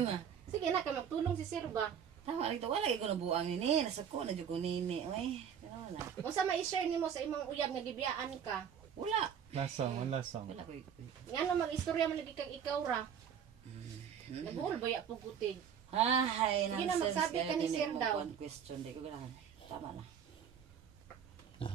na. Sige na, kay magtulong si Sir ba? Tama rito, wala ko na buang nini. Nasa ko na ko nini. Oy, ano na. Kung sa mai-share nimo sa imong uyab nga gibiyaan ka. Wala. Lasang, lasang. Wala ko. Ngano mag-istorya man lagi kag ikaw ra. Nabuhol ba ya pugutin? Ay, Sige na, magsabi ka ni Sir daw. Question, di ko ganahan. Tama na.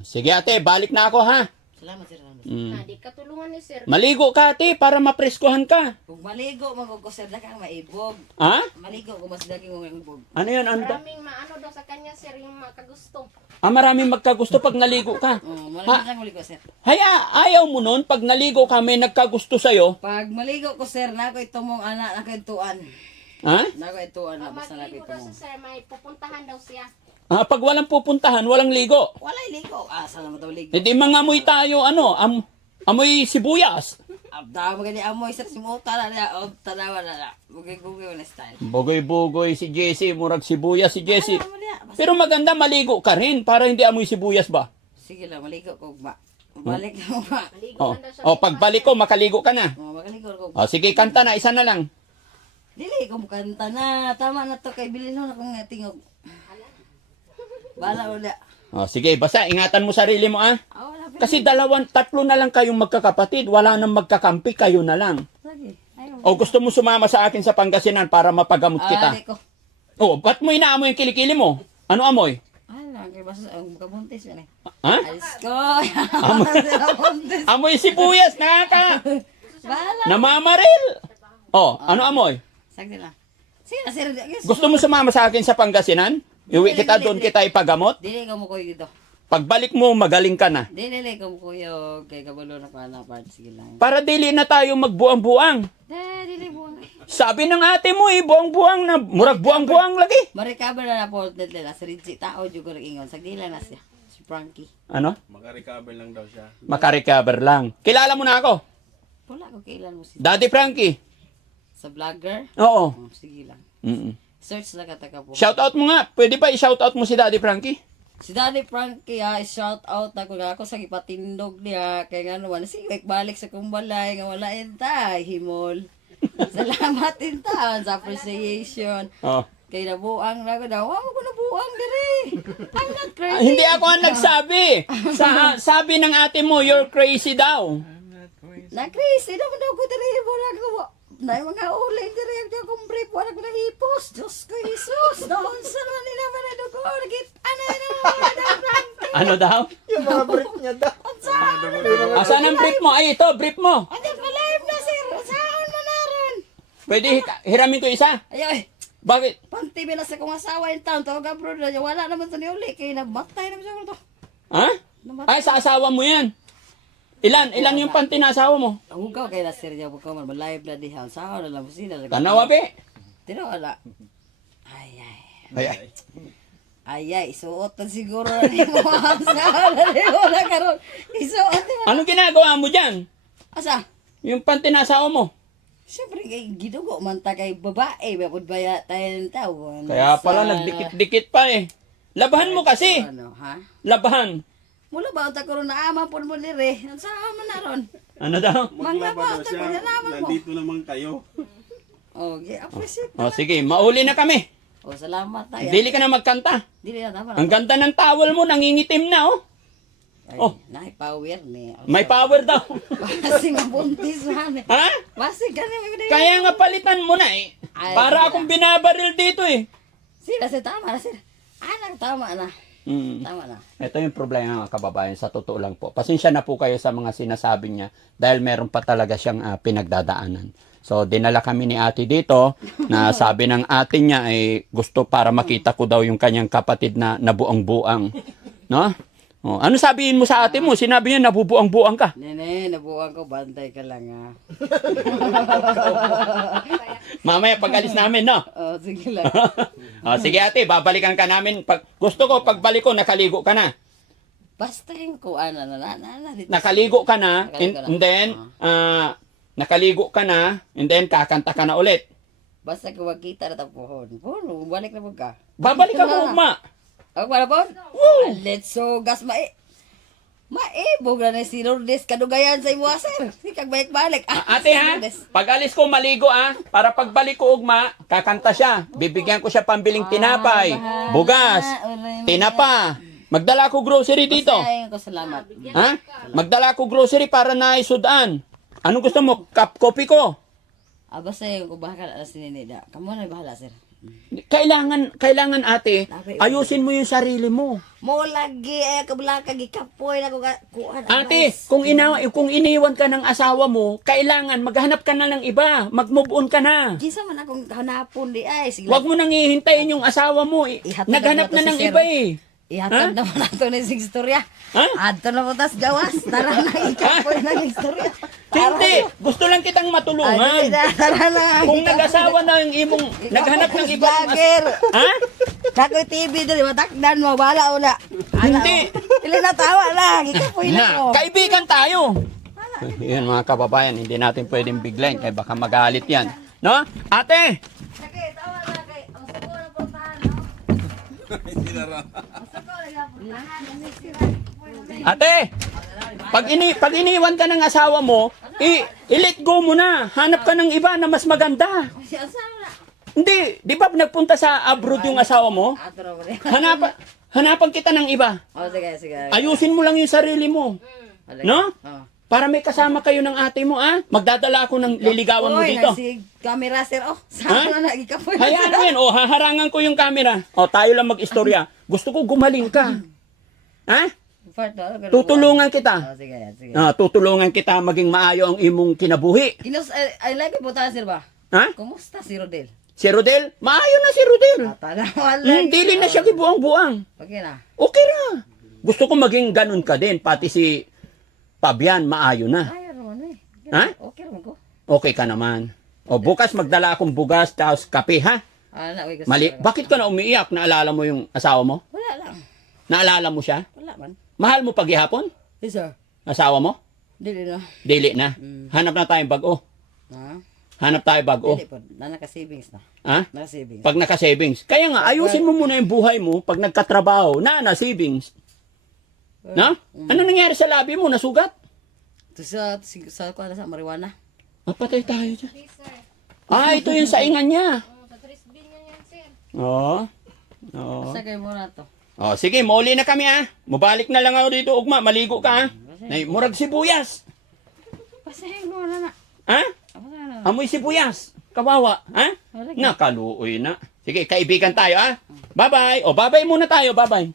Sige ate, balik na ako ha. Salamat Sir Ramos. Na di ka tulungan ni Sir. Maligo ka ate, para mapreskuhan ka. Kung maligo, magugusad na kang maibog. Ha? Maligo, kung mas dagi mo maibog. Ano yan? Ano ba? Maraming maano daw sa kanya Sir yung makagusto. Maraming magkagusto pag naligo ka. Oh, maligo lang maligo, Sir. Haya, ayaw mo nun, pag naligo ka, may nagkagusto sa'yo. Pag maligo ko, Sir, na ako itumong anak, na ko ituan. Ha? Na ko ituan, na basta na ko Magligo daw itumong. sa Sir, may pupuntahan daw siya. Pag walang pupuntahan, walang ligo. Wala ligo. Saan naman ito ligo? Hindi mangamoy tayo, amoy sibuyas. Abda mo gani amoy, Sir, simuta na niya. O, tanawa na na. Bugay-bugay na style. Bugoy-bugoy si Jessie, murag sibuyas si Jessie. Ano mo niya? Basta- Pero maganda maligo ka rin, para hindi amoy sibuyas ba? Sige lang, maligo ko ba? Balik na ba? Maligo Oh, man daw siya. pagbalik ko, makaligo ka na. Magaligo ko. Sige, kanta na, isa na lang. Dili ko mukanta na. Tama na to kay bilin na akong tingog. Bala ulit. Sige, basta ingatan mo sarili mo Wala pa. Kasi tatlo na lang kayong magkakapatid, wala nang magkakampi, kayo na lang. Lagi. Ayaw. O gusto mo sumama sa akin sa Pangasinan para mapagamot kita? Di ko. Ba't mo inaamoy yung kilikili mo? Ano amoy? Kaya basta ang kabuntis yan eh. Ha? Alis ko. Kabuntis. Amoy sibuyas, nakaka! Bala. Namamaril! Ano amoy? Sagdi lang. Sige na, Sir. Gusto mo sumama sa akin sa Pangasinan? Iwi kita doon, kita ipagamot? Dili ka mo kuyo dito. Pagbalik mo, magaling ka na. Dili ka mo kuyo. Kay kabalo na pa na part. Sige lang. Para dili na tayo magbuang-buang. Dili buwan. Sabi ng ate mo buang-buang na, murag buang-buang lagi. Marecover na po nila. Sa Rinci, tao dyan ko ingon. Sagdi lang na siya. Si Frankie. Ano? Maka-recover lang daw siya. Makarecover lang. Kilala mo na ako? Wala ko kailan mo si Daddy Frankie. sa vlogger. Oo. Sige lang. Mm-mm. Search lang ka po. Shoutout mo nga. Pwede pa i-shoutout mo si Daddy Frankie? Si Daddy Frankie shout out ako sa gipatindog niya kay nga naman sige balik sa kumbalay nga wala intay himol. Salamat intan sa appreciation. Oh. Kay nabuang na ko daw, wow ko nabuang diri. I'm not crazy. Hindi ako ang nagsabi. Sabi ng ate mo, you're crazy daw. Na crazy naman daw ko diri wala ko. Na mga uling diri ang kong brief wala ko nahipos. Diyos ko Jesus. Doon sa naman nila manadugo. Nagit ano Frankie. Ano daw? Yung mga brief niya daw. Asan ang brief mo? Ay, ito, brief mo. Ano pa live na sir? Saan mo naron? Pwede hiramin ko isa? Ayoy. Bakit? Pantibi na sa kong asawa yung taon, tawag abroad na niya, wala naman sa niuli, kaya namatay naman siya to. Ha? Ay, sa asawa mo yan. Ilan yung panty na asawa mo? Ang hugaw kay na sir niya, bukaw man, live na dihan, sa na lang sila. Tanawa, be. Tino, wala. Ay. Ay, isuot na siguro na ni mo ang sa na ni mo na karon. Isuot na. Anong ginagawa mo dyan? Asa? Yung panty na asawa mo? Siyempre, kay gidugo man ta kay babae, bakod baya tayo ng tawon. Kaya pala nagdikit-dikit pa eh. Labahan mo kasi. Ano, ha? Labahan. Mula ba ang karon na ama po mo dire? Saan mo na ron? Ano daw? Maglaba daw siya. Manglaba, nalaman mo. Nandito naman kayo. Okay, appreciate. Sige, mauli na kami. Salamat tayo. Dili ka na magkanta. Dili na tama. Ang ganda ng towel mo, nangingitim na oh. Ay, Oh. power ni. May power daw. Kasi mabuntis man. Ha? Basi ka ni. Kaya nga palitan mo na eh. Ay, Para sige akong binabaril dito eh. Sila si tama na sir. Tama na. Tama na. Ito yung problema mga kababayan, sa totoo lang po. Pasensya na po kayo sa mga sinasabi niya dahil meron pa talaga siyang pinagdadaanan. So, dinala kami ni ate dito na sabi ng ate niya ay gusto para makita ko daw yung kanyang kapatid na nabuang-buang. No? Ano sabihin mo sa ate mo? Sinabi niya nabubuang-buang ka. Nene, nabuang ko, bantay ka lang ha. Mamaya pag alis namin, no? Sige lang. Sige ate, babalikan ka namin. Gusto ko, pagbalik ko, nakaligo ka na. Basta yung kuha na. Nakaligo ka na, and then, nakaligo ka na, and then kakanta ka na ulit. Basta kung magkita na tapuhon. Puno, balik na mo ka. Babalik ka mo, ma. Ako para po? Woo! Let's so gas mai. Maibog na si Lourdes kadugayan sa imo sir. Sikag balik-balik. Ate ha, pag alis ko maligo para pagbalik ko ugma, kakanta siya. Bibigyan ko siya pambiling tinapay, bugas, tinapa. Magdala ko grocery dito. Sayang ko salamat. Ha? Magdala ko grocery para na isudan. Anong gusto mo? Kopi ko. Basta yung kubahakan na sininida. Kamu na bahala sir. Kailangan ate, ayusin mo yung sarili mo. Mo lagi kabulaka gikapoy na ko kuan. Ate, kung iniwan ka ng asawa mo, kailangan maghanap ka na ng iba, mag-move on ka na. Gisa man akong hanapon di ay sige. Huwag mo nang hihintayin yung asawa mo. Ihatag Naghanap na to na ng si iba Sir. Ihatag naman nato ni sig istorya. Ha? Adto na mo tas gawas. Tara na ikapoy na istorya. Hindi, gusto lang kitang matulungan. Tara na. Kung nag-asawa na yung imong, naghanap ng iba yung Vlogger. Ha? Kakoy TV dali matakdan mo bala una. Hindi. Ili na tawa lang. Ikapoy na ko. Kaibigan tayo. Yun mga kababayan, hindi natin pwedeng biglayin kaya baka magalit yan. No? Ate, Sige, tawa na kay. Ang suko na puntahan, no? Ang suko na puntahan. Ang sira. ate, pag iniwan ka ng asawa mo, i-let go mo na. Hanap ka ng iba na mas maganda. Si asawa na. Hindi, di ba nagpunta sa abroad yung asawa mo? Atro mo rin. Hanapan kita ng iba. Oh, sige, sige. Ayusin mo lang yung sarili mo. No? Oh. Para may kasama kayo ng ate mo, Magdadala ako ng liligawan mo dito. Si camera sir, sana na ikapoy. Hayaan mo yan, haharangan ko yung camera. Tayo lang mag-istorya. Gusto ko gumaling ka. Ha? Tutulungan kita. Oh, sige, sige. Tutulungan kita maging maayo ang imong kinabuhi. I like it puntahan sir ba? Ha? Kumusta si Rodel? Si Rodel? Maayo na si Rodel. Tanawan Dili na siya kibuang-buang. Okay na. Okay na. Gusto ko maging ganun ka din. Pati si Fabian, maayo na. Ay, ano eh. Ha? Okay naman ko. Okay ka naman. Bukas magdala akong bugas tapos kape, ha? Bakit ka na umiiyak? Naalala mo yung asawa mo? Wala lang. Naalala mo siya? Wala man. Mahal mo paghihapon? Yes sir. Asawa mo? Dili na. Dili na. Hanap na tayong bago. Ha? Hanap tayo bago. Dili po. Naka-savings na. Ha? Naka-savings. Pag naka-savings. Kaya nga, ayusin mo muna yung buhay mo pag nagkatrabaho. Na-savings. No? Ano nangyari sa labi mo? Nasugat? Ito sa kuha sa marijuana. Mapatay tayo dyan. Please, sir. Ito yung saingan niya. Sa Trisbin yan, sir. Oo. Basta kayo muna to. Sige, mauli na kami, Mabalik na lang ako dito, ugma. Maligo ka, Murag sibuyas. Pasahin mo na na. Ha? Pasahin na. Amoy sibuyas. Kawawa, Nakaluoy na. Sige, kaibigan tayo, Bye-bye. Bye-bye muna tayo, bye-bye.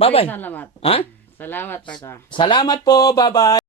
Bye-bye. Salamat. Ha? Salamat, Parta. Salamat po, bye-bye.